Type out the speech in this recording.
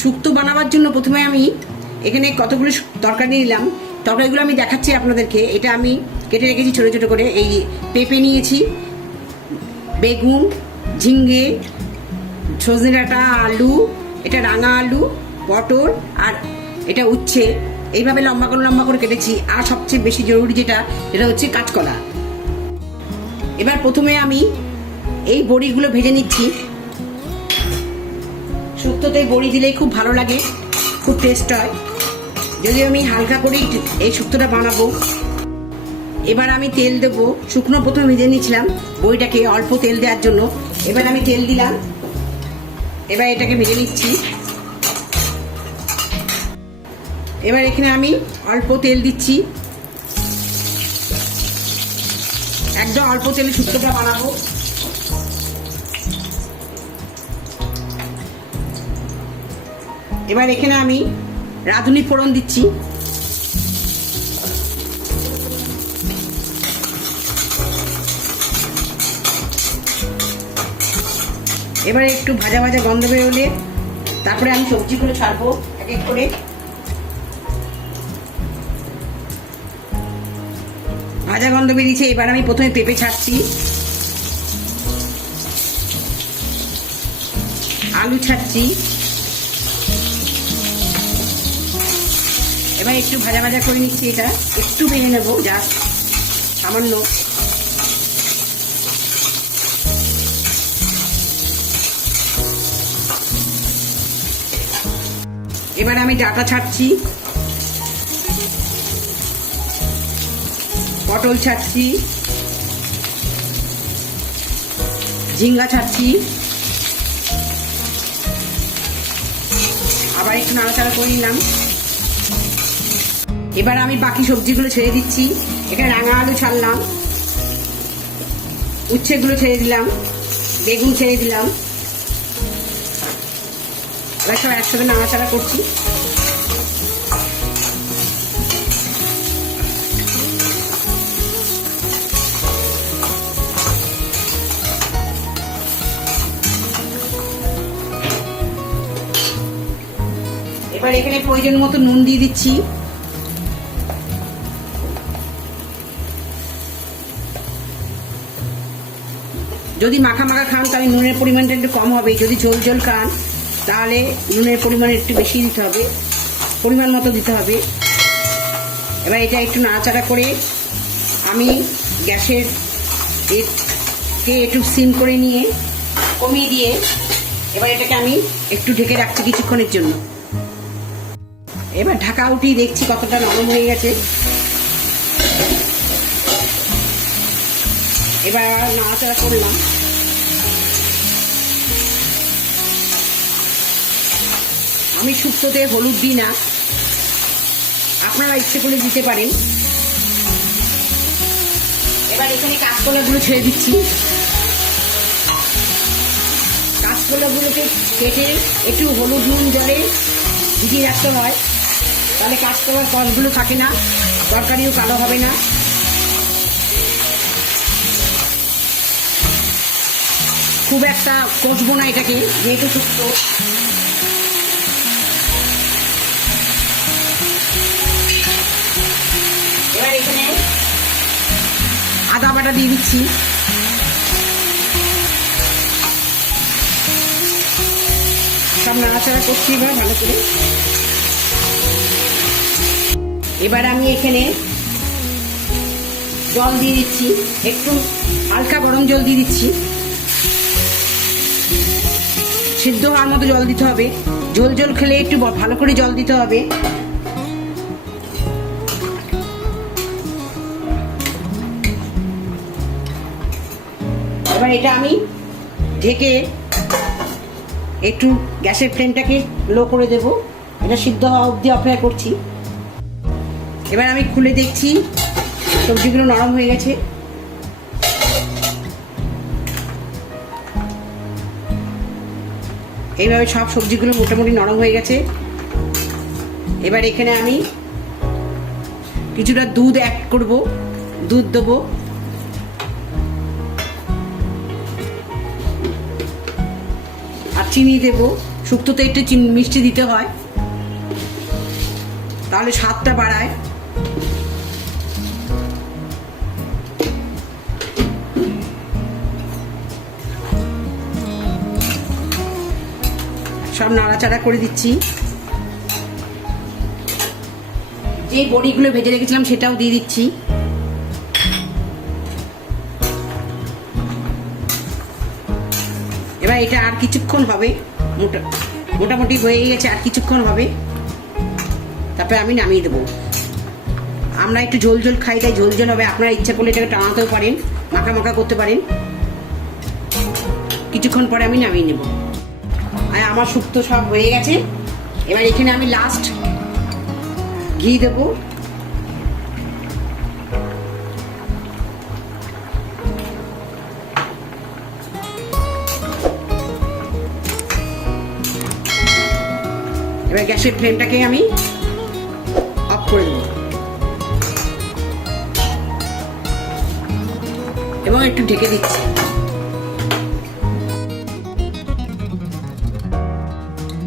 শুক্তো বানাবার জন্য প্রথমে আমি এখানে কতগুলো তরকারি নিলাম। তরকারিগুলো আমি দেখাচ্ছি আপনাদেরকে। এটা আমি কেটে রেখেছি ছোটো ছোটো করে। এই পেঁপে নিয়েছি, বেগুন ঝিঙ্গে সজনে ডাঁটা, আলু, এটা রাঙা আলু, পটল আর এটা উচ্ছে। এইভাবে লম্বা করে লম্বা করে কেটেছি। আর সবচেয়ে বেশি জরুরি যেটা এটা হচ্ছে কাঁচকলা। এবার প্রথমে আমি এই বড়িগুলো ভেজে নিচ্ছি। শুক্তোতে বড়ি দিলেই খুব ভালো লাগে, খুব টেস্ট হয়। যদি আমি হালকা করেই এই শুক্তোটা বানাবো। এবার আমি তেল দেবো, শুকনো প্রথমে ভেজে নিয়েছিলাম বড়িটাকে অল্প তেল দেওয়ার জন্য। এবার আমি তেল দিলাম, এবার এটাকে ভেজে নিচ্ছি। এবার এখানে আমি অল্প তেল দিচ্ছি। একদম অল্প তেলে শুক্তোটা বানাবো। এবার এখানে আমি রাঁধুনি ফোড়ন দিচ্ছি। এবার একটু ভাজা ভাজা গন্ধ বেরোলে তারপরে আমি সবজিগুলো ছাড়বো এক এক করে। ভাজা গন্ধ বেরিয়েছে, এবার আমি প্রথমে পেঁপে ছাড়ছি। আলু ছাড়ছি। এবার একটু ভাজা ভাজা করে নিচ্ছি এটা। একটু ভেঙে নেব জাস্ট সামান্য। এবার আমি ডাটা ছাড়ছি। পটল ছাড়ছি। ঝিঙ্গা ছাড়ছি। আবার একটু নাড়াচাড়া করে নিলাম। এবার আমি বাকি সবজিগুলো ছেড়ে দিচ্ছি। এখানে রাঙা আলু ছাড়লাম। উচ্ছেগুলো ছেড়ে দিলাম। বেগুন ছেড়ে দিলাম। এবার সব একসাথে নাড়াচাড়া করছি। এবার এখানে প্রয়োজন মতো নুন দিয়ে দিচ্ছি। যদি মাখা মাখা খান, তাহলে নুনের পরিমাণটা একটু কম হবে। যদি ঝোল ঝোল খান, তাহলে নুনের পরিমাণ একটু বেশি দিতে হবে। পরিমাণ মতো দিতে হবে। এবার এটা একটু নাড়াচাড়া করে আমি গ্যাসের কে একটু সিম করে নিয়ে কমিয়ে দিয়ে এবার এটাকে আমি একটু ঢেকে রাখছি কিছুক্ষণের জন্য। এবার ঢাকা উঠিয়ে দেখছি কতটা নরম হয়ে গেছে। এবার নাড়াচাড়া করলাম আমি শুক্তোতে হলুদ দিই না। আপনারা ইচ্ছে করে দিতে পারেন। এবার এখানে কাঁচকলাগুলো ছেড়ে দিচ্ছি। কাঁচকলাগুলোকে কেটে একটু হলুদ নুন জলে ভিজিয়ে রাখতে হয়। তাহলে কাঁচকলার কষগুলো থাকে না, তরকারিও কালো হবে না। খুব একটা কষবো না এটাকে, যেহেতু শুক্তো। এবার এখানে আদা বাটা দিয়ে দিচ্ছি। সব নাড়াচাড়া করছি এবার ভালো করে। এবার আমি এখানে জল দিয়ে দিচ্ছি, একটু হালকা গরম জল দিয়ে দিচ্ছি। সিদ্ধ হওয়ার মতো জল দিতে হবে। ঝোল ঝোল খেলে একটু ভালো করে জল দিতে হবে। এবার এটা আমি ঢেকে একটু গ্যাসের ফ্লেমটাকে লো করে দেব। এটা সিদ্ধ হওয়া অবধি অপেক্ষা করছি। এবার আমি খুলে দেখছি, সবজিগুলো নরম হয়ে গেছে। এইভাবে সব সবজিগুলো মোটামুটি নরম হয়ে গেছে। এবার এখানে আমি কিছুটা দুধ অ্যাড করব। দুধ দেবো। আর চিনি দেবো। শুক্তোতে একটু মিষ্টি দিতে হয়। তাহলে স্বাদটা বাড়ায়। সব নাড়াচাড়া করে দিচ্ছি। যে বড়িগুলো ভেজে রেখেছিলাম সেটাও দিয়ে দিচ্ছি। এবার এটা আর কিছুক্ষণ হবে। মোটা, মোটামুটি হয়ে গেছে, আর কিছুক্ষণ হবে। তারপরে আমি নামিয়ে দেবো। আমরা একটু ঝোল ঝোল খাই, তাই ঝোল ঝোল হবে। আপনারা ইচ্ছা করলে এটাকে টানাতেও পারেন, মাখা মাখা করতে পারেন। কিছুক্ষণ পরে আমি নামিয়ে নেব। আর আমার শুক্তো সব হয়ে গেছে। এবার এখানে আমি লাস্ট ঘি দেবো। এবার গ্যাসের ফ্লেমটাকে আমি অফ করে দেবো। এবং একটু ঢেকে দিচ্ছি।